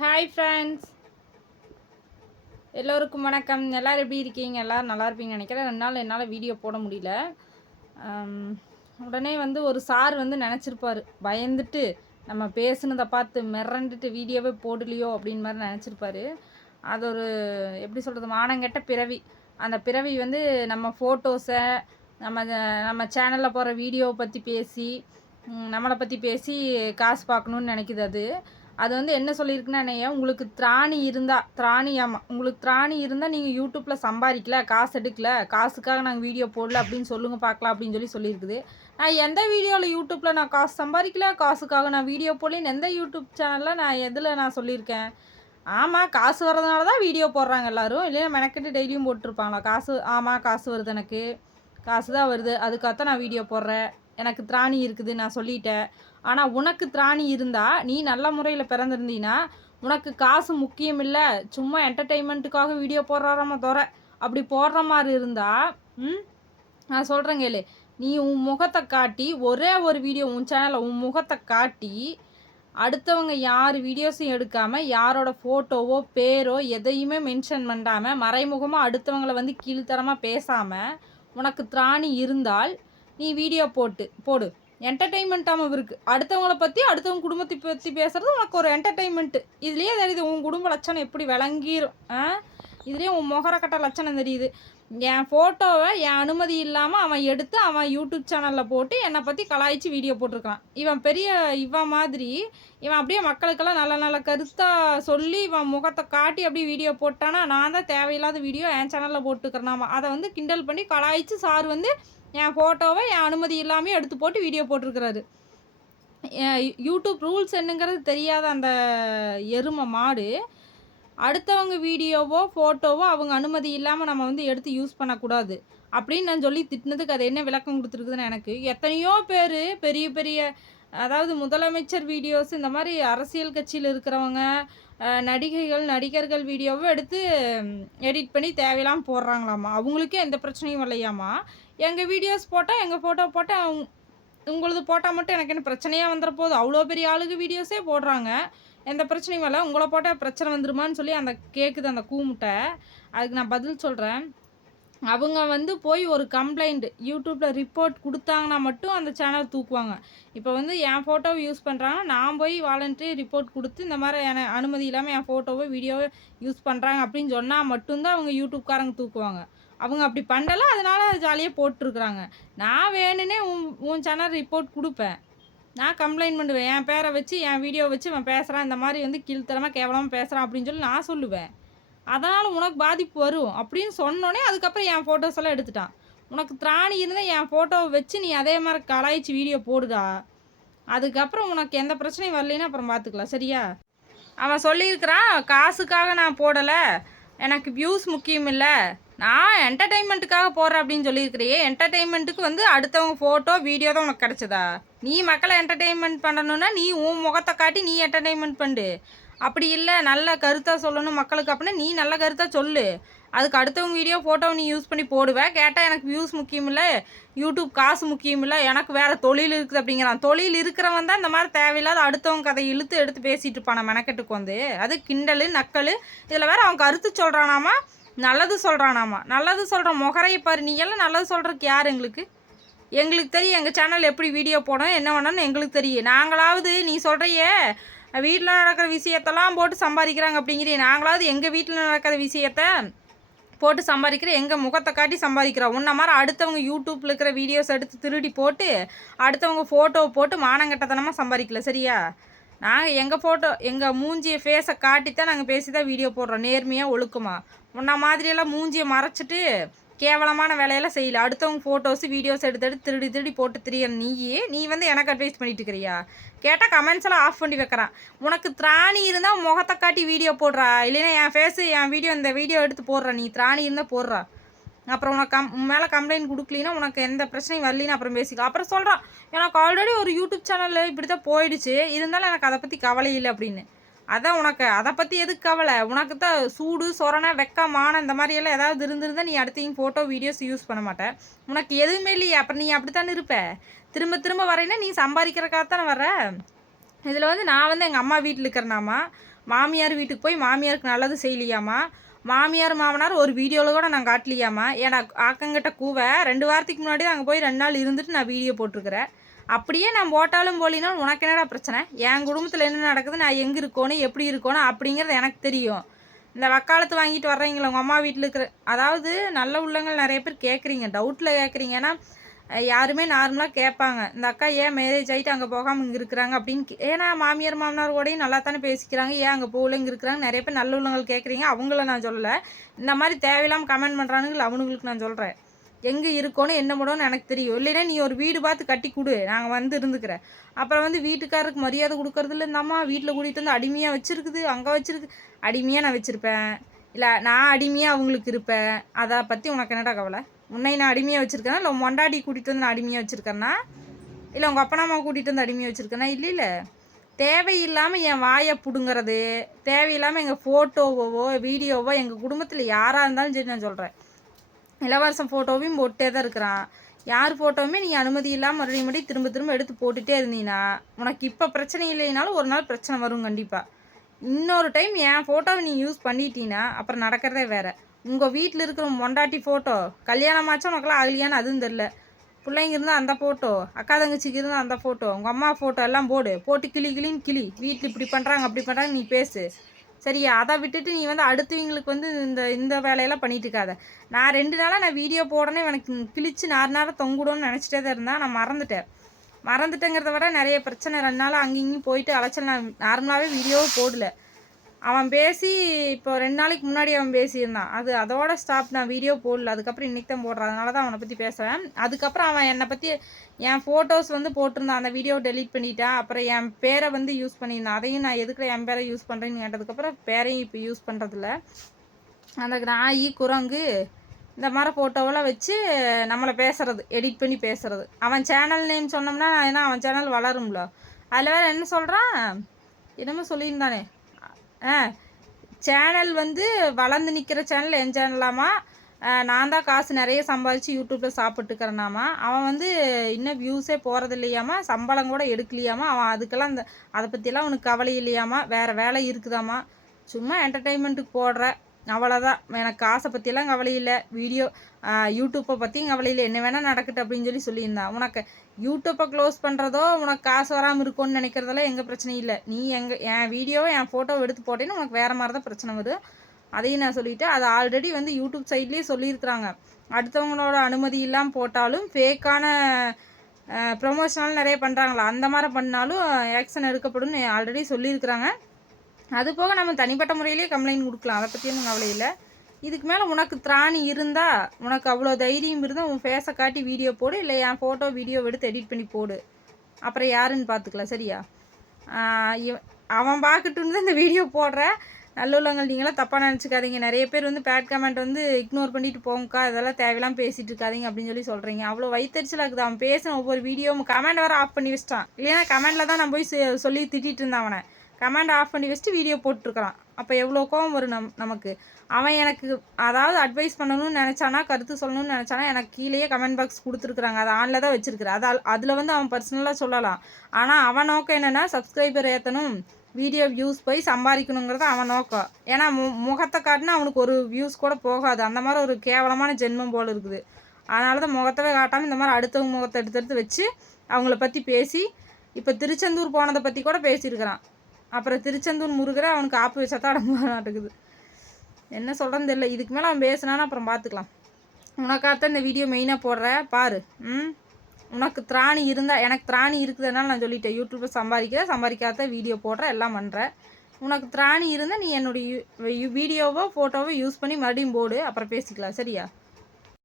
Hi friends எல்லோருக்கும் வணக்கம். எல்லோரும் எப்படி இருக்கீங்க? எல்லோரும் நல்லா இருப்பீங்க நினைக்கிறேன். ரெண்டு நாள் என்னால் வீடியோ போட முடியல. உடனே வந்து ஒரு சார் வந்து நினச்சிருப்பார். பயந்துட்டு நம்ம பேசுனதை பார்த்து மிரண்டுட்டு வீடியோவே போடலையோ அப்படின்னு மாதிரி நினச்சிருப்பாரு. அது ஒரு எப்படி சொல்கிறது மானங்கெட்ட பிறவி. அந்த பிறவி வந்து நம்ம ஃபோட்டோஸை நம்ம நம்ம சேனலில் போகிற வீடியோவை பற்றி பேசி நம்மளை பற்றி பேசி காசு பார்க்கணுன்னு நினைக்குது அது. அது வந்து என்ன சொல்லியிருக்குன்னா என்னைய உங்களுக்கு திராணி இருந்தால் திராணி ஆமாம் உங்களுக்கு திராணி இருந்தால் நீங்கள் யூடியூப்பில் சம்பாதிக்கல காசு எடுக்கல காசுக்காக நாங்கள் வீடியோ போடல அப்படின்னு சொல்லுங்கள் பார்க்கலாம் அப்படின்னு சொல்லி சொல்லியிருக்குது. நான் எந்த வீடியோவில் யூடியூப்பில் நான் காசு சம்பாதிக்கல காசுக்காக நான் வீடியோ போடலன்னு எந்த யூடியூப் சேனலில் நான் எதில் நான் சொல்லியிருக்கேன்? ஆமாம் காசு வர்றதுனால தான் வீடியோ போடுறாங்க எல்லோரும். இல்லைன்னா மெனக்கெட்டு டெய்லியும் போட்டிருப்பாங்களா? காசு ஆமாம் காசு வருது எனக்கு காசு தான் வருது அதுக்காக தான் நான் வீடியோ போடுறேன். எனக்கு திராணி இருக்குது நான் சொல்லிட்டேன். ஆனால் உனக்கு திராணி இருந்தால் நீ நல்ல முறையில் பிறந்திருந்தீன்னா உனக்கு காசு முக்கியம் இல்லை. சும்மா என்டர்டெயின்மெண்ட்டுக்காக வீடியோ போடுறாராம தோற அப்படி போடுற மாதிரி இருந்தால் ம்? நான் சொல்கிறேன் கேளு. நீ உன் முகத்தை காட்டி ஒரே ஒரு வீடியோ உன் சேனலில் உன் முகத்தை காட்டி அடுத்தவங்க யார் வீடியோஸும் எடுக்காமல் யாரோட ஃபோட்டோவோ பேரோ எதையுமே மென்ஷன் பண்ணாமல் மறைமுகமாக அடுத்தவங்களை வந்து கீழ்த்தரமாக பேசாமல் உனக்கு திராணி இருந்தால் நீ வீடியோ போட்டு போடு. என்டர்டெயின்மெண்ட்டாகவும் இருக்குது அடுத்தவங்கள பற்றி அடுத்தவங்க குடும்பத்தை பற்றி பேசுகிறது உனக்கு ஒரு என்டர்டெயின்மெண்ட்டு இதுலேயே தெரியுது உன் குடும்ப லட்சணம் எப்படி விளங்கிரும். ஆ? இதுலேயே உன் முகரக்கட்ட லட்சணம் தெரியுது. என் ஃபோட்டோவை என் அனுமதி இல்லாமல் அவன் எடுத்து அவன் யூடியூப் சேனலில் போட்டு என்னை பற்றி கலாய்ச்சி வீடியோ போட்டிருக்கான் இவன் பெரிய இவன் மாதிரி இவன் அப்படியே மக்களுக்கெல்லாம் நல்ல நல்ல கருத்தாக சொல்லி இவன் முகத்தை காட்டி அப்படியே வீடியோ போட்டானா நான் தான் தேவையில்லாத வீடியோ என் சேனலில் போட்டுக்கிறேன் அதை வந்து கிண்டல் பண்ணி கலாய்ச்சி சார் வந்து என் ஃபோட்டோவை என் அனுமதி இல்லாமல் எடுத்து போட்டு வீடியோ போட்டிருக்கிறாரு. யூடியூப் ரூல்ஸ் என்னங்கிறது தெரியாத அந்த எருமை மாடு அடுத்தவங்க வீடியோவோ ஃபோட்டோவோ அவங்க அனுமதி இல்லாமல் நம்ம வந்து எடுத்து யூஸ் பண்ணக்கூடாது. அப்படின்னு நான் சொல்லி திட்டினதுக்கு அது என்ன விளக்கம் கொடுத்துருக்குதுன்னு எனக்கு எத்தனையோ பேர் பெரிய பெரிய அதாவது முதலமைச்சர் வீடியோஸ் இந்த மாதிரி அரசியல் கட்சியில் இருக்கிறவங்க நடிகைகள் நடிகர்கள் வீடியோவை எடுத்து எடிட் பண்ணி தேவையில்லாமல் போடுறாங்களாம்மா அவங்களுக்கே எந்த பிரச்சனையும் இல்லையாம்மா எங்கள் வீடியோஸ் போட்டால் எங்கள் ஃபோட்டோ போட்டால் உங்களது போட்டால் மட்டும் எனக்கு என்ன பிரச்சனையாக வந்துட போகுது அவ்வளோ பெரிய ஆளுக்கு வீடியோஸே போடுறாங்க. எந்த பிரச்சனையும் இல்லை. உங்களை போட்டால் பிரச்சனை வந்துருமான்னு சொல்லி அந்த கேட்குது அந்த கூமுட்டை. அதுக்கு நான் பதில் சொல்கிறேன் அவங்க வந்து போய் ஒரு கம்ப்ளைண்ட் யூடியூப்பில் ரிப்போர்ட் கொடுத்தாங்கன்னா மட்டும் அந்த சேனல் தூக்குவாங்க. இப்போ வந்து என் ஃபோட்டோவை யூஸ் பண்ணுறாங்க நான் போய் வாலண்டரி ரிப்போர்ட் கொடுத்து இந்த மாதிரி என அனுமதி இல்லாமல் என் ஃபோட்டோவை வீடியோவை யூஸ் பண்ணுறாங்க அப்படின்னு சொன்னால் மட்டும்தான் அவங்க யூடியூப்காரங்க தூக்குவாங்க. அவங்க அப்படி பண்ணல அதனால ஜாலியாக போட்டிருக்குறாங்க. நான் வேணும்னே உன் உன் சேனல் ரிப்போர்ட் கொடுப்பேன். நான் கம்ப்ளைண்ட் பண்ணுவேன். என் பேரை வச்சு என் வீடியோ வச்சு அவன் பேசுகிறான் இந்த மாதிரி வந்து கீழ்த்தரமாக கேவலமாக பேசுகிறான் அப்படின்னு சொல்லி நான் சொல்லுவேன். அதனால் உனக்கு பாதிப்பு வரும் அப்படின்னு சொன்னோடனே அதுக்கப்புறம் என் ஃபோட்டோஸ் எல்லாம் எடுத்துட்டான். உனக்கு திராணி இருந்தால் என் ஃபோட்டோவை வச்சு நீ அதே மாதிரி கலாய்ச்சி வீடியோ போடுடா. அதுக்கப்புறம் உனக்கு எந்த பிரச்சனையும் வரலைன்னா அப்புறம் பார்த்துக்கலாம் சரியா? அவன் சொல்லியிருக்கிறான் காசுக்காக நான் போடலை. எனக்கு வியூஸ் முக்கியம் இல்லை. நான் என்டர்டெயின்மெண்ட்டுக்காக போடுறேன் அப்படின்னு சொல்லியிருக்கிறியே. என்டர்டெயின்மெண்ட்டுக்கு வந்து அடுத்தவங்க ஃபோட்டோ வீடியோ தான் உனக்கு கிடச்சதா? நீ மக்களை என்டர்டெயின்மெண்ட் பண்ணணுன்னா நீ உன் முகத்தை காட்டி நீ என்டர்டெயின்மெண்ட் பண்ணு. அப்படி இல்லை நல்ல கருத்தாக சொல்லணும் மக்களுக்கு அப்படின்னா நீ நல்ல கருத்தாக சொல்லு. அதுக்கு அடுத்தவங்க வீடியோ ஃபோட்டோ நீ யூஸ் பண்ணி போடுவேன் கேட்டால் எனக்கு வியூஸ் முக்கியம் இல்லை யூடியூப் காசு முக்கியம் இல்லை எனக்கு வேறு தொழில் இருக்குது அப்படிங்கிறான். தொழில் இருக்கிறவன் தான் இந்த மாதிரி தேவையில்லாத அடுத்தவங்க கதை இழுத்து எடுத்து பேசிட்டு இருப்பான மெனக்கெட்டுக்கு வந்து. அது கிண்டல் நக்கல் இதில் வேறு அவன் கருத்து சொல்கிறானாமா நல்லது சொல்கிறானாமா நல்லது சொல்கிற முகரையை பாரு நீ எல்லாம் நல்லது சொல்கிறதுக்கு யார் எங்களுக்கு? எங்களுக்கு தெரியும் எங்கள் சேனல் எப்படி வீடியோ போடணும் என்ன வேணும்னு எங்களுக்கு தெரியும். நாங்களாவது நீ சொல்கிறையே வீட்டில் நடக்கிற விஷயத்தெல்லாம் போட்டு சம்பாதிக்கிறாங்க அப்படிங்கிறிய நாங்களாவது எங்கள் வீட்டில் நடக்கிற விஷயத்த போட்டு சம்பாதிக்கிற எங்கள் முகத்தை காட்டி சம்பாதிக்கிறோம். உன்ன மாதிரி அடுத்தவங்க யூடியூப்பில் இருக்கிற வீடியோஸ் எடுத்து திருடி போட்டு அடுத்தவங்க ஃபோட்டோ போட்டு மானங்கட்டத்தனமாக சம்பாதிக்கல சரியா? நாங்கள் எங்கள் ஃபோட்டோ எங்கள் மூஞ்சியை ஃபேஸை காட்டி தான் நாங்கள் பேசி தான் வீடியோ போடுறோம் நேர்மையாக ஒழுக்கமாக உன்ன மாதிரியெல்லாம் மூஞ்சியை மறைச்சிட்டு கேவலமான வேலையெல்லாம் செய்யல. அடுத்தவங்க ஃபோட்டோஸ் வீடியோஸ் எடுத்து எடுத்து திருடி திருடி போட்டு திரியற நீயே நீ வந்து எனக்கு அட்வைஸ் பண்ணிட்டு இருக்கிறியா? கேட்டால் கமெண்ட்ஸ் எல்லாம் ஆஃப் பண்ணி வைக்கிறான். உனக்கு திராணி இருந்தால் முகத்தை காட்டி வீடியோ போடுறா. இல்லைன்னா என் ஃபேஸு என் வீடியோ இந்த வீடியோ எடுத்து போடுறா. நீ திராணி இருந்தால் போடுறா. அப்புறம் உனக்கு கம் உன் மேலே கம்ப்ளைண்ட் கொடுக்கலின்னா உனக்கு எந்த பிரச்சனையும் வரலின்னு அப்புறம் பேசிக்கலாம் அப்புறம் சொல்கிறான் எனக்கு ஆல்ரெடி ஒரு யூடியூப் சேனல் இப்படி தான் போயிடுச்சு. இருந்தாலும் எனக்கு அதை பற்றி கவலை இல்லை அப்படின்னு. அதான் உனக்கு அதை பற்றி எதுக்கு கவலை? உனக்கு தான் சூடு சொரணை வெக்க மானம் இந்த மாதிரி எல்லாம் ஏதாவது இருந்திருந்தா நீ அடுத்தையும் ஃபோட்டோ வீடியோஸ் யூஸ் பண்ண மாட்டேன் உனக்கு எதுவுமே இல்லையே அப்புறம் நீ அப்படி தானே இருப்ப. திரும்ப திரும்ப வரேன்னா நீ சம்பாதிக்கிறக்காக தானே வர இதில் வந்து நான் வந்து எங்கள் அம்மா வீட்டில் இருக்கிறனாமா? மாமியார் வீட்டுக்கு போய் மாமியாருக்கு நல்லது செய்யலையாமா? மாமியார் மாமனார் ஒரு வீடியோவில் கூட நான் காட்டலையாமா? ஏன்னா ஆக்கங்கிட்ட கூவ ரெண்டு வாரத்துக்கு முன்னாடி அங்கே போய் ரெண்டு நாள் இருந்துட்டு நான் வீடியோ போட்டிருக்கிறேன். அப்படியே நான் போட்டாலும் போலினாலும் உனக்கு என்னடா பிரச்சனை? என் குடும்பத்தில் என்ன நடக்குது? நான் எங்கே இருக்கணும் எப்படி இருக்கணும் அப்படிங்கிறது எனக்கு தெரியும். இந்த வக்காலத்து வாங்கிட்டு வர்றீங்களா உங்கள் அம்மா வீட்டில் இருக்கிற அதாவது நல்ல உள்ளங்கள் நிறைய பேர் கேட்குறீங்க டவுட்டில் கேட்குறீங்கன்னா யாருமே நார்மலாக கேட்பாங்க. இந்த அக்கா ஏன் மேரேஜ் ஆகிட்டு அங்கே போகாமல் இங்கே இருக்கிறாங்க அப்படின்னு கே- ஏன்னா மாமியார் மாமனார் கூடயும் நல்லா தானே பேசிக்கிறாங்க. ஏன் அங்கே போகல இங்கே இருக்கிறாங்க? நிறைய பேர் நல்ல உள்ளங்கள் கேட்குறீங்க அவங்கள நான் சொல்லலை. இந்த மாதிரி தேவையில்லாமல் கமெண்ட் பண்ணுறானுங்களா அவனுங்களுக்கு நான் சொல்கிறேன் எங்கே இருக்கோன்னு என்ன பண்ணோன்னு எனக்கு தெரியும். இல்லைன்னா நீ ஒரு வீடு பார்த்து கட்டி கொடு. நாங்கள் வந்து இருந்துக்கிறேன். அப்புறம் வந்து வீட்டுக்காரருக்கு மரியாதை கொடுக்கறதுல இந்த அம்மா வீட்டில் கூட்டிகிட்டு வந்து அடிமையாக வச்சுருக்குது. அங்கே வச்சுருக்கு. அடிமையாக நான் வச்சுருப்பேன். இல்லை நான் அடிமையாக அவங்களுக்கு இருப்பேன். அதை பற்றி உனக்கு என்னடா கவலை? உன்னை நான் அடிமையாக வச்சுருக்கேனா? இல்லை மொண்டாடி கூட்டிகிட்டு வந்து நான் அடிமையாக வச்சுருக்கேன்னா இல்லை உங்கள் அப்பா அம்மா கூட்டிகிட்டு வந்து அடிமையாக வச்சுருக்கேனா? இல்லை இல்லை தேவையில்லாமல் என் வாயை பிடுங்கிறது தேவையில்லாமல் எங்கள் ஃபோட்டோவோ வீடியோவோ எங்கள் குடும்பத்தில் யாராக இருந்தாலும் சரி நான் சொல்கிறேன் இளவரசன் ஃபோட்டோவையும் போட்டே தான் இருக்கிறான். யார் ஃபோட்டோவுமே நீ அனுமதி இல்லாமல் மறுபடியும் மறுபடியும் திரும்ப திரும்ப எடுத்து போட்டுகிட்டே இருந்தீங்கன்னா உனக்கு இப்போ பிரச்சனை இல்லைனாலும் ஒரு நாள் பிரச்சனை வரும் கண்டிப்பாக இன்னொரு டைம் என் ஃபோட்டோவை நீ யூஸ் பண்ணிட்டீன்னா அப்புறம் நடக்கிறதே வேறு. உங்கள் வீட்டில் இருக்கிற மொண்டாட்டி ஃபோட்டோ கல்யாணம் ஆச்சா உனக்கெல்லாம் ஆகலையான்னு அதுவும் தெரில பிள்ளைங்க இருந்தால் அந்த ஃபோட்டோ அக்கா தங்கச்சிக்கு இருந்தால் அந்த ஃபோட்டோ உங்கள் அம்மா ஃபோட்டோ எல்லாம் போடு. போட்டு கிளி கிளின்னு கிளி. வீட்டில் இப்படி பண்ணுறாங்க அப்படி பண்ணுறாங்க நீ பேசு. சரியா? அதை விட்டுட்டு நீ வந்து அடுத்தவங்களுக்கு வந்து இந்த இந்த வேலையெல்லாம் பண்ணிட்டு இருக்காத. நான் ரெண்டு நாளாக நான் வீடியோ போடனே எனக்கு கிழிச்சு நார் நேரம் தொங்குடும்னு நினச்சிட்டே தான் இருந்தால் நான் மறந்துட்டேன். மறந்துட்டேங்கிறத விட நிறைய பிரச்சனை. ரெண்டு நாள் அங்கேயும் இங்கேயும் போயிட்டு அலைச்சல். நான் நார்மலாகவே வீடியோவே போடல. அவன் பேசி இப்போ ரெண்டு நாளைக்கு முன்னாடி அவன் பேசியிருந்தான். அது அதோட ஸ்டாப் நான் வீடியோ போடல. அதுக்கப்புறம் இன்னைக்கு தான் போடுறேன். அதனால தான் அவனை பற்றி பேசுகிறேன் அதுக்கப்புறம் அவன் என்னை பற்றி என் ஃபோட்டோஸ் வந்து போட்டிருந்தான். அந்த வீடியோ டெலீட் பண்ணிட்டான் அப்புறம் என் பேரை வந்து யூஸ் பண்ணியிருந்தான். அதையும் நான் எதுக்கு என் பேரை யூஸ் பண்ணுறேன்னு கேட்டதுக்கப்புறம் பேரையும் இப்போ யூஸ் பண்ணுறதில்ல அந்த நாய் குரங்கு இந்த மாதிரி ஃபோட்டோவெல்லாம் வச்சு நம்மளை பேசுறது எடிட் பண்ணி பேசுறது. அவன் சேனல் நேம் சொன்னோம்னா ஏன்னா அவன் சேனல் வளரும்ல. அதில் வேறு என்ன சொல்கிறான் என்னமோ சொல்லியிருந்தானே. ஆ சேனல் வந்து வளர்ந்து நிற்கிற சேனல் என் சேனலாமா? நான் தான் காசு நிறைய சம்பாதிச்சு யூடியூப்பில் சாப்பிட்டுக்கிறேனாமா? அவன் வந்து இன்னும் வியூஸே போகிறது இல்லையாமா சம்பளம் கூட எடுக்கலையாமா? அவன் அதுக்கெல்லாம் அந்த அதை பற்றியெல்லாம் அவனுக்கு கவலை இல்லையாமா? வேறு வேலை இருக்குதாமா? சும்மா என்டர்டெயின்மெண்ட்டுக்கு போடுற. அவ்வளோதான் எனக்கு காசை பற்றியெல்லாம் கவலை இல்லை. வீடியோ யூடியூப்பை பற்றியும் கவலை இல்லை. என்ன வேணால் நடக்கட்டும் அப்படின்னு சொல்லி சொல்லியிருந்தான் உனக்கு யூடியூப்பை க்ளோஸ் பண்ணுறதோ உனக்கு காசு வராமல் இருக்கும்னு நினைக்கிறதெல்லாம் எங்கள் பிரச்சனை இல்லை. நீ எங்கள் என் வீடியோவை என் ஃபோட்டோவை எடுத்து போட்டேன்னு உனக்கு வேறு மாதிரி தான் பிரச்சனை வரும் அதையும் நான் சொல்லிவிட்டு அது ஆல்ரெடி வந்து யூடியூப் சைட்லேயே சொல்லியிருக்கிறாங்க. அடுத்தவங்களோட அனுமதி இல்லாமல் போட்டாலும் ஃபேக்கான ப்ரொமோஷனல் நிறைய பண்ணுறாங்களா அந்த மாதிரி பண்ணாலும் ஆக்ஷன் எடுக்கப்படும்னு ஆல்ரெடி சொல்லியிருக்கிறாங்க. அது போக நம்ம தனிப்பட்ட முறையிலேயே கம்ப்ளைண்ட் கொடுக்கலாம். அதை பற்றி ஒன்றும் கவலை இல்லை. இதுக்கு மேலே உனக்கு திராணி இருந்தால் உனக்கு அவ்வளோ தைரியம் இருந்தால் உன் ஃபேஸை காட்டி வீடியோ போடு இல்லை என் ஃபோட்டோ வீடியோ எடுத்து எடிட் பண்ணி போடு. அப்புறம் யாருன்னு பார்த்துக்கலாம் சரியா? அவன் பார்க்கட்டுன்னு தான் இந்த வீடியோ போடுற. நல்லுள்ளவங்கள் நீங்களாம் தப்பாக நினச்சிக்காதீங்க. நிறைய பேர் வந்து பேட் கமெண்ட் வந்து இக்னோர் பண்ணிட்டு போங்கக்கா இதெல்லாம் தேவையில்லாம பேசிகிட்டு இருக்காதிங்க அப்படின்னு சொல்லி சொல்கிறீங்க அவ்வளோ வயிற்றுச்சலாக இருக்குது. அவன் பேசின ஒவ்வொரு வீடியோவும் கமெண்ட் வேறு ஆஃப் பண்ணி வச்சிட்டான். இல்லைன்னா கமெண்டில் தான் நான் போய் சொல்லி திட்டிகிட்டு இருந்தேன் அவனை. கமெண்ட் ஆஃப் பண்ணி வச்சுட்டு வீடியோ போட்டிருக்கலாம். அப்போ எவ்வளோ கோவம் வரும் நம் நமக்கு. அவன் எனக்கு அதாவது அட்வைஸ் பண்ணணும்னு நினச்சானா கருத்து சொல்லணும்னு நினச்சானா எனக்கு கீழேயே கமெண்ட் பாக்ஸ் கொடுத்துருக்குறாங்க. அதை ஆனில் தான் வச்சுருக்குறேன் அது அதில் வந்து அவன் பர்சனலாக சொல்லலாம். ஆனால் அவன் நோக்கம் என்னென்னா சப்ஸ்கிரைபர் ஏற்றணும் வீடியோ வியூஸ் போய் சம்பாதிக்கணுங்கிறது அவன் நோக்கம். ஏன்னா மு முகத்தை காட்டினா அவனுக்கு ஒரு வியூஸ் கூட போகாது. அந்த மாதிரி ஒரு கேவலமான ஜென்மம் போல் இருக்குது. அதனால தான் முகத்தவே காட்டாமல் இந்த மாதிரி அடுத்தவங்க முகத்தை எடுத்து எடுத்து வச்சு அவங்கள பற்றி பேசி இப்போ திருச்செந்தூர் போனதை பற்றி கூட பேசியிருக்கிறான். அப்புறம் திருச்செந்தூர் முருகரை அவனுக்கு ஆப்பு வச்சா தான் அடங்க மாட்டேங்குது என்ன சொல்கிறேன்னு தெரியல. இதுக்கு மேலே அவன் பேசினான்னு அப்புறம் பார்த்துக்கலாம் உனக்காகத்தான் இந்த வீடியோ மெயினாக போடுற. பாரு. ம்? உனக்கு திராணி இருந்தால் எனக்கு திராணி இருக்குதுனால நான் சொல்லிட்டேன். யூடியூப்பில் சம்பாதிக்கிற சம்பாதிக்காத வீடியோ போடுற எல்லாம் பண்ணுறேன் உனக்கு திராணி இருந்தால் நீ என்னுடைய வீடியோவோ ஃபோட்டோவோ யூஸ் பண்ணி மறுபடியும் போடு. அப்புறம் பேசிக்கலாம். சரியா?